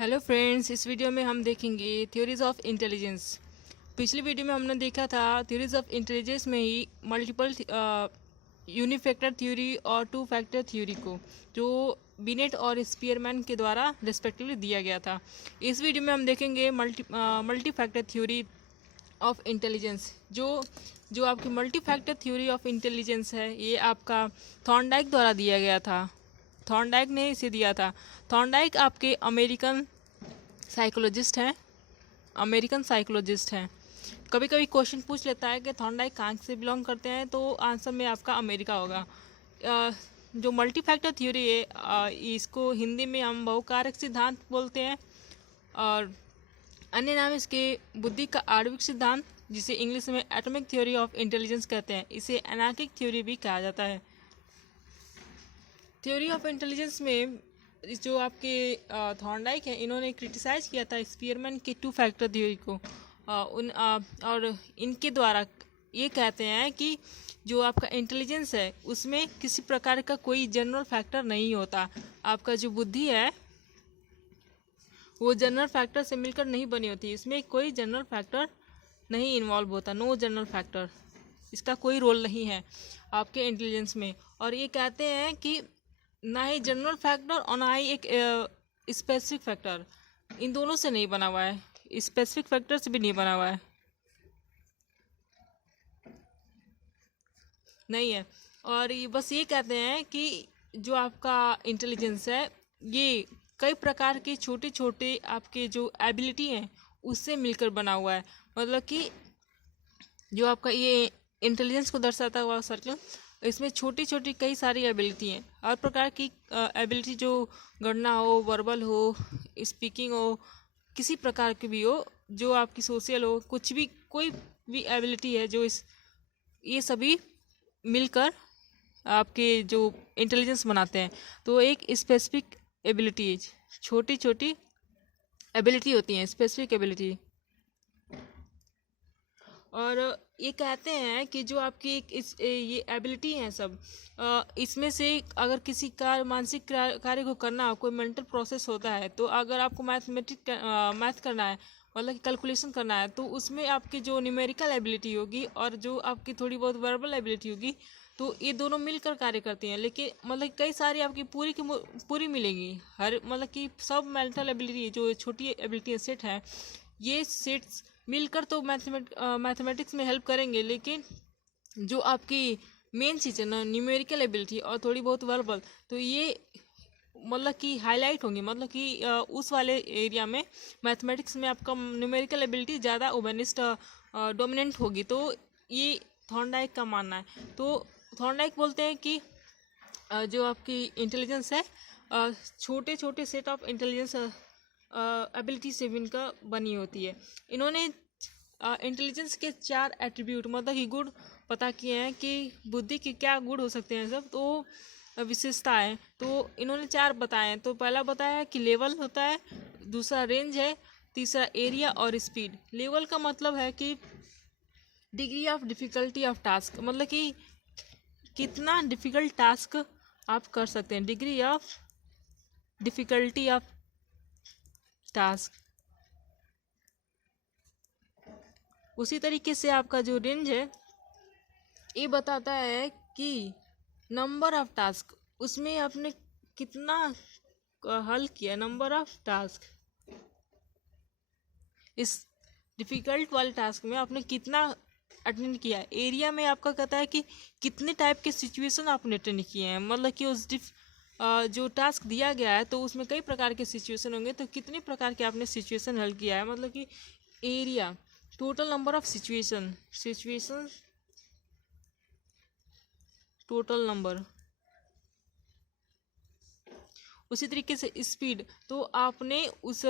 Hello friends, इस video में हम देखेंगे थ्योरीज ऑफ इंटेलिजेंस। पिछली वीडियो में हमने देखा था थ्योरीज ऑफ इंटेलिजेंस में ही मल्टीपल यूनिफैक्टर थ्योरी और टू फैक्टर थ्योरी को, जो बिनेट और स्पीयरमैन के द्वारा रिस्पेक्टिवली दिया गया था। इस वीडियो में हम देखेंगे multi factor theory of intelligence. जो आपकी multi factor theory of intelligence है, ये आपका थॉर्नडाइक द्वारा दिया गया था। थॉर्नडाइक ने इसे दिया था। थॉर्नडाइक आपके अमेरिकन साइकोलॉजिस्ट हैं। कभी कभी क्वेश्चन पूछ लेता है कि थॉर्नडाइक कहाँ से बिलोंग करते हैं, तो आंसर में आपका अमेरिका होगा। जो मल्टी फैक्टर थ्योरी है, इसको हिंदी में हम बहुकारक सिद्धांत बोलते हैं, और अन्य नाम इसके बुद्धि का आणविक सिद्धांत, जिसे इंग्लिश में एटॉमिक थ्योरी ऑफ इंटेलिजेंस कहते हैं। इसे एनार्किक थ्योरी भी कहा जाता है। थ्योरी ऑफ इंटेलिजेंस में जो आपके थॉर्नडाइक हैं, इन्होंने क्रिटिसाइज किया था स्पीयरमैन के टू फैक्टर थ्योरी को। और इनके द्वारा ये कहते हैं कि जो आपका इंटेलिजेंस है, उसमें किसी प्रकार का कोई जनरल फैक्टर नहीं होता। आपका जो बुद्धि है वो जनरल फैक्टर से मिलकर नहीं बनी होती। इसमें कोई जनरल फैक्टर नहीं इन्वॉल्व होता, नो जनरल फैक्टर, इसका कोई रोल नहीं है आपके इंटेलिजेंस में। और ये कहते हैं कि ना ही जनरल फैक्टर और ना ही एक स्पेसिफिक फैक्टर, इन दोनों से नहीं बना हुआ है, स्पेसिफिक फैक्टर से भी नहीं बना हुआ है, नहीं है। और ये बस ये कहते हैं कि जो आपका इंटेलिजेंस है, ये कई प्रकार के छोटे छोटे आपके जो एबिलिटी हैं उससे मिलकर बना हुआ है। मतलब कि जो आपका ये इंटेलिजेंस को दर्शाता हुआ सर्कल, इसमें छोटी छोटी कई सारी एबिलिटी हैं। हर प्रकार की एबिलिटी, जो गणना हो, वर्बल हो, स्पीकिंग हो, किसी प्रकार की भी हो, जो आपकी सोशल हो, कुछ भी, कोई भी एबिलिटी है, जो इस ये सभी मिलकर आपके जो इंटेलिजेंस बनाते हैं। तो एक स्पेसिफिक एबिलिटी, छोटी छोटी एबिलिटी होती हैं, स्पेसिफिक एबिलिटी। और ये कहते हैं कि जो आपकी ये एबिलिटी हैं सब, इसमें से अगर किसी मानसिक कार्य को करना हो, कोई मेंटल प्रोसेस होता है, तो अगर आपको मैथ करना है, मतलब कि कैलकुलेशन करना है, तो उसमें आपकी जो न्यूमेरिकल एबिलिटी होगी और जो आपकी थोड़ी बहुत वर्बल एबिलिटी होगी, तो ये दोनों मिलकर कार्य करती हैं। लेकिन मतलब कई सारी आपकी पूरी की पूरी मिलेगी, हर मतलब कि सब मेंटल एबिलिटी, जो छोटी एबिलिटी सेट है, ये सेट्स मिलकर तो मैथमेटिक्स में हेल्प करेंगे। लेकिन जो आपकी मेन चीज़ है ना, न्यूमेरिकल एबिलिटी और थोड़ी बहुत वर्बल, तो ये मतलब कि हाईलाइट होंगी, मतलब कि उस वाले एरिया में मैथमेटिक्स में आपका न्यूमेरिकल एबिलिटी ज़्यादा ओबेनिस्ट डोमिनेंट होगी। तो ये थॉर्नडाइक का मानना है। तो थॉर्नडाइक बोलते हैं कि जो आपकी इंटेलिजेंस है, छोटे छोटे सेट ऑफ इंटेलिजेंस एबिलिटी से इनका बनी होती है। इन्होंने इंटेलिजेंस के 4 एट्रीब्यूट, मतलब कि गुण पता किए हैं कि बुद्धि के क्या गुण हो सकते हैं सब, तो विशेषताएं तो इन्होंने 4 बताए हैं। तो पहला बताया है कि लेवल होता है, दूसरा रेंज है, तीसरा एरिया और स्पीड। लेवल का मतलब है कि degree of difficulty of task, मतलब कि कितना डिफ़िकल्ट टास्क आप कर सकते हैं, degree of difficulty of task. उसी तरीके से आपका जो रेंज है, ये बताता है कि नंबर ऑफ टास्क, उसमें आपने कितना हल किया, नंबर ऑफ टास्क, इस डिफ़िकल्ट वाले टास्क में आपने कितना अटेंड किया है। एरिया में आपका कहता है कि कितने टाइप के सिचुएशन आपने अटेंड किए हैं, मतलब कि उस जो टास्क दिया गया है, तो उसमें कई प्रकार के सिचुएशन होंगे, तो कितने प्रकार के आपने सिचुएशन हल किया है। मतलब कि area, total number of situation total number. उसी तरीके से स्पीड, तो आपने उस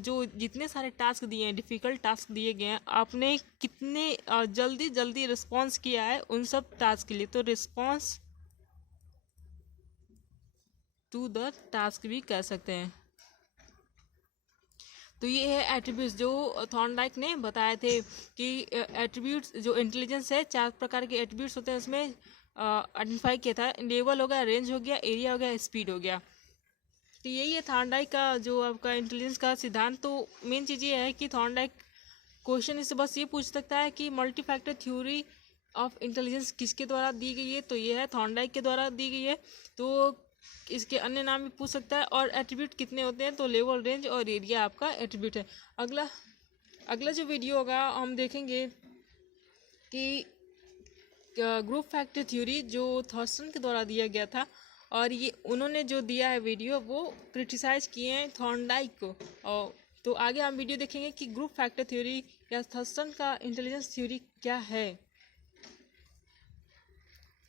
जो जितने सारे टास्क दिए हैं, डिफ़िकल्ट टास्क दिए गए हैं, आपने कितने जल्दी जल्दी रिस्पॉन्स किया है उन सब टास्क के लिए, तो रिस्पॉन्स टू द टास्क भी कह सकते हैं। तो ये है एट्रीब्यूट्स जो थॉर्नडाइक ने बताए थे कि एट्रीब्यूट्स, जो इंटेलिजेंस है, 4 प्रकार के एट्रीब्यूट्स होते हैं, उसमें आइडेंटिफाई किया था। लेवल हो गया, रेंज हो गया, एरिया हो गया, स्पीड हो गया। तो यही है थॉर्नडाइक का जो आपका इंटेलिजेंस का सिद्धांत। तो मेन चीज़ ये है कि थॉर्नडाइक क्वेश्चन इससे बस ये पूछ सकता है कि multi factor theory of intelligence किसके द्वारा दी गई है, तो ये है थॉर्नडाइक के द्वारा दी गई है। तो इसके अन्य नाम भी पूछ सकता है। और एट्रीब्यूट कितने होते हैं, तो लेवल, रेंज और एरिया आपका एट्रीब्यूट है। अगला जो वीडियो होगा हम देखेंगे कि ग्रुप फैक्टर थ्योरी जो थॉर्सन के द्वारा दिया गया था, और ये उन्होंने जो दिया है वीडियो वो क्रिटिसाइज किए हैं थॉर्नडाइक को। और तो आगे हम वीडियो देखेंगे कि ग्रुप फैक्टर थ्योरी या थॉर्सन का इंटेलिजेंस थ्योरी क्या है।